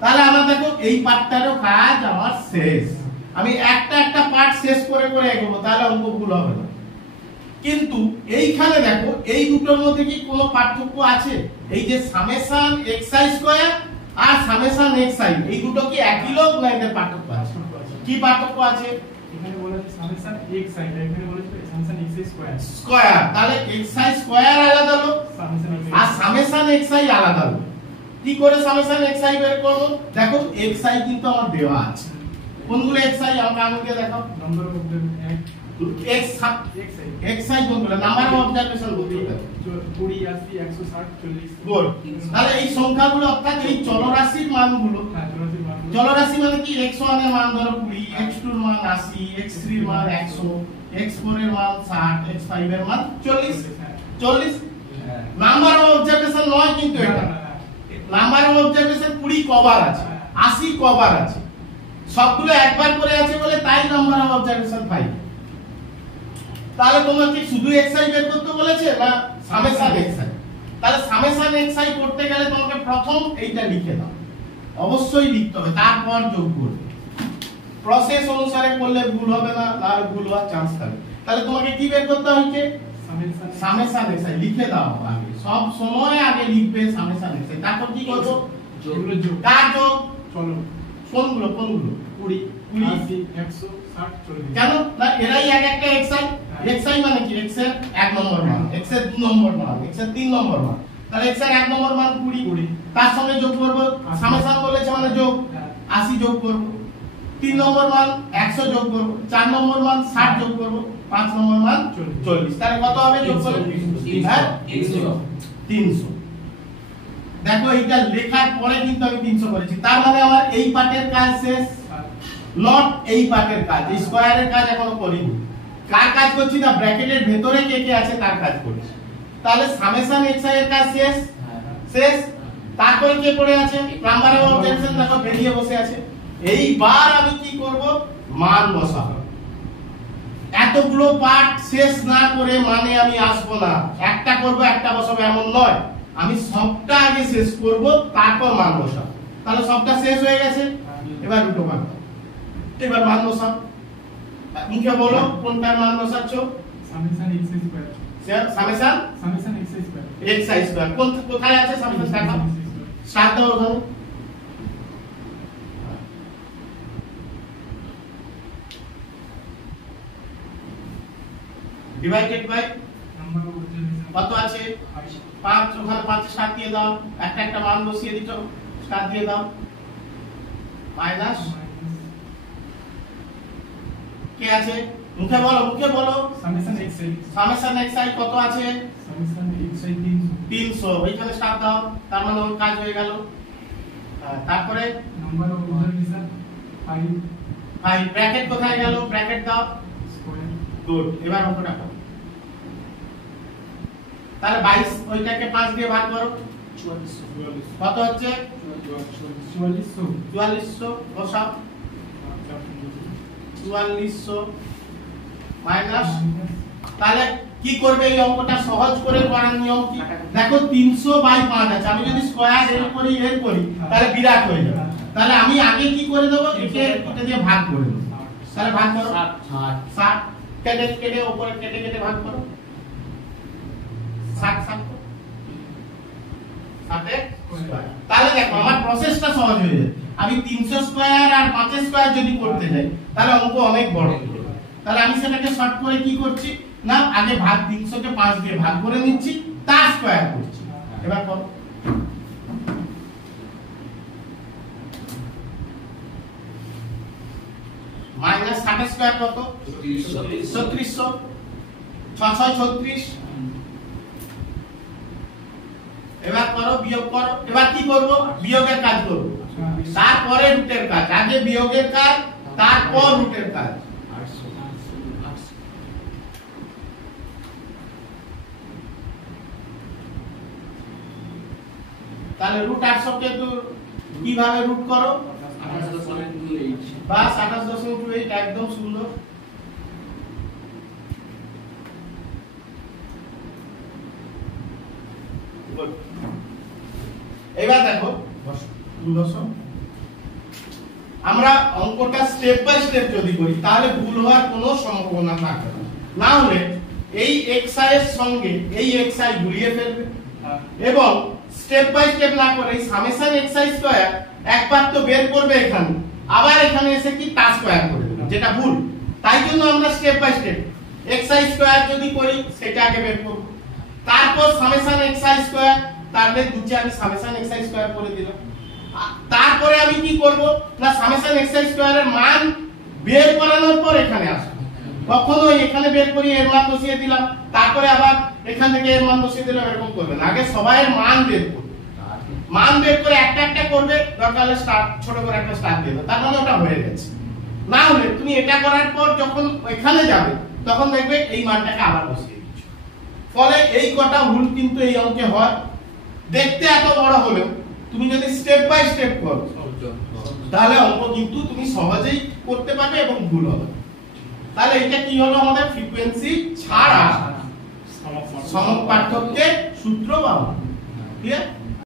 তাহলে আমরা দেখো এই পার্টটারও কাজ আমার শেষ। আমি একটা একটা পার্ট শেষ করে করে এগোবো, তাহলে অঙ্ক ভুল হবে না। কিন্তু এইখানে দেখো এই দুটোর মধ্যে কি কোনো পার্থক্য আছে? এই যে সামেশন xi স্কয়ার আর সামেশন xi, এই দুটো কি একই লোক না এদের পার্থক্য আছে? কি পার্থক্য আছে? এখানে বলা আছে সামেশন xi, এখানে বলা আছে সামেশন xi স্কয়ার। স্কয়ার, তাহলে xi স্কয়ার আলাদা লোক আর সামেশন xi আলাদা লোক। কি করে সামেশন xi বের করব? দেখো xi কিন্তু আমার দেওয়া আছে। কোনগুলো xi আমাকে আঙুল দিয়ে দেখাও। নাম্বার অফ xi কোনগুলো? নাম্বার অফ অবজারভেশন বলতে হবে। 20 80 160 40। গুড। তাহলে এই সংখ্যাগুলো অর্থাৎ এই চলরাশির মানগুলো, চলরাশি মানে কি? x1 এর মান ধরো 20, x2 এর মান 80, x3 এর মান 100, x4 এর মান 60, x5 এর মান 40। 40 নাম্বার অফ অবজারভেশন নয় কিন্তু এটা। নাম্বার অফ অবজারভেশন 20 কভার আছে, 80 কভার আছে, সবগুলো একবার করে আছে বলে তাই নাম্বার অফ অবজারভেশন 5। তাহলে তোমরা কি শুধু xi বের করতে বলেছে না সামেশন xi? তাহলে সামেশন xi করতে গেলে তোমাকে প্রথম এইটা লিখে দাও, অবশ্যই লিখতে হবে, তারপর যোগ করবে। প্রসেস অনুসারে করলে ভুল হবে না, আর ভুল হওয়ার চান্স থাকবে। তাহলে তোমাকে কি বের করতে হচ্ছে? সামেশন xi লিখে দাও আগে, সব সময় আগে লিখবে সামেশন xi, তারপর কি করব? যোগ। কার যোগ? চলো কোনগুলো? 20 80 160 40। কেন না এরাই এক একটা xi। xi মানে কি? x এর 1 নম্বর মান, x এর 2 নম্বর মান, x এর 3 নম্বর মান। তাহলে x এর 1 নম্বর মান 20, তার সঙ্গে যোগ করব, সামেশন বলেছে মানে যোগ, 80 যোগ করব, 3 নম্বর মান 100 যোগ করব, 4 নম্বর মান 60 যোগ করব, 5 নম্বর মান 40। তাহলে কত হবে যোগ করলে? 300। দেখো এইটা লেখার পরে কিন্তু আমি 300 করেছি, তার মানে আমার এই পার্টের কাজ শেষ, নট এই পার্টের কাজ। এই স্কয়ারের কাজ এখনো করিনি। কার কাজ করছি না? ব্র্যাকেটের ভেতরে কে কে আছে তার কাজ করছি। তাহলে সামেশন xi এর কাজ শেষ। শেষ। তারপরে কে পড়ে আছে? নাম্বার অফ অবজারভেশন দেখো বেরিয়ে বসে আছে। এইবার আমি কি করব? মান বসাবো। এতগুলো পার্ট শেষ না করে মানে আমি আসবো না, একটা করব একটা বসাবো এমন নয়, আমি সবটা আগে শেষ করব তারপর মান বসাবো। তাহলে সবটা শেষ হয়ে গেছে, এবার দুটো মান, এবার মান বসাও। মুখে বলো কোনটার মান বসাচ্ছো? Summation xi square. Summation xi square. xi square কোথায় আছে? সামেশন দেখাও, স্টার্ট দাও ওখানে। Divided by number of observation কত আছে? 5। ওখানে 5 এ 7 দিয়ে দাও, একটা একটা মান বসিয়ে দিছো, স্টার দিয়ে দাও। মাইনাস কে আছে? মুখে বলো, মুখে বলো। সামেশন xi কত আছে? Summation xi 300। ওইখানে স্টার দাও, তার মানে ওর কাজ হয়ে গেল। তারপরে নাম্বার অফ অবজারভেশন 5 ব্র্যাকেট কোথায় গেল? ব্র্যাকেট দাও। স্কয়ার। গুড। এবার অঙ্কটা করো। তাহলে 22 ওইটাকে 5 দিয়ে ভাগ করো, 44। কত হচ্ছে? 4400 বসাও। 4400 মাইনাস, তাহলে কি করবে? এই অঙ্কটা সহজ করে করার নিয়ম কি? দেখো 300 বাই 5 আছে, আমি যদি স্কয়ার এর করি তাহলে বিরাট হয়ে যাবে। তাহলে আমি আগে কি করে দেব? একে এটা দিয়ে ভাগ করে দেব। তাহলে ভাগ করো 60 কেটে কেটে উপরে কেটে কেটে ভাগ করো 60 তাহলে দেখো আমার প্রসেসটা সহজ হয়ে যাবে। আমি 300 স্কয়ার আর 5 স্কয়ার যদি করতে যাই তাহলে অঙ্ক অনেক বড় হয়ে যাবে। তাহলে আমি সেটাকে শর্ট করে কি করছি না, আগে ভাগ 300 কে 5 দিয়ে ভাগ করে নিচ্ছি, তার স্কয়ার করছি। এবার করো মাইনাস 60 স্কয়ার কত? 3600। 6 36। এবার করো বিয়োগ করো। এবার কি করব? বিয়োগের কাজ করব, তারপরে রুটের কাজ। আগে বিয়োগের কাজ, তারপর রুটের কাজ। তাহলে রুট 800 কে কিভাবে রুট করো? 28.28 বাস 28.28 একদম সুন্দর। এবার দেখো 200 আমরা অঙ্কটা স্টেপ বাই স্টেপ যদি করি তাহলে ভুল হওয়ার কোনো সম্ভাবনা থাকে না। না হলে এই xi এর সঙ্গে এই xi গুলিয়ে ফেলবে এবং স্টেপ বাই স্টেপ না করে এই সামেশন xi স্কয়ার একবার তো বের করবে এখানে, আবার এখানে এসে কি তা স্কয়ার করে দেবে, যেটা ভুল। তাই জন্য আমরা step by step xi square যদি করি সেটা আগে বের করব, তারপর সামেশন xi স্কয়ার, তারপরে দুটি আমি সামেশন xi স্কয়ার করে দিলাম। তারপরে আমি কি করব না সামেশন xi স্কয়ারের মান বের করানোর পর এখানে আসব। কখনো এখানে বের করি এর মান বসিয়ে দিলাম, তারপরে আবার এখান থেকে এর মান বসিয়ে দিলাম, এরকম করবে না। আগে সবাইয়ের মান বের করবে, মান বের করে একটা একটা করবে, দরকার হলে স্টার্ট ছোট করে একটা স্টার্ট দেবে, তার মানে ওটা হয়ে গেছে। না হলে তুমি এটা করার পর যখন এখানে যাবে তখন দেখবে এই মানটাকে আবার বসিয়ে দিচ্ছ। ফলে এই কটা ভুল কিন্তু এই অঙ্কে হয়। দেখতে এত বড় হলেও তুমি যদি স্টেপ বাই স্টেপ করো তাহলে অঙ্ক কিন্তু তুমি সহজেই করতে পারবে এবং ভুল হবে। তাহলে এটা কি হলো আমাদের ফ্রিকোয়েন্সি ছাড়া সমক পার্থক্যের সূত্র পাবো। ঠিক আছে।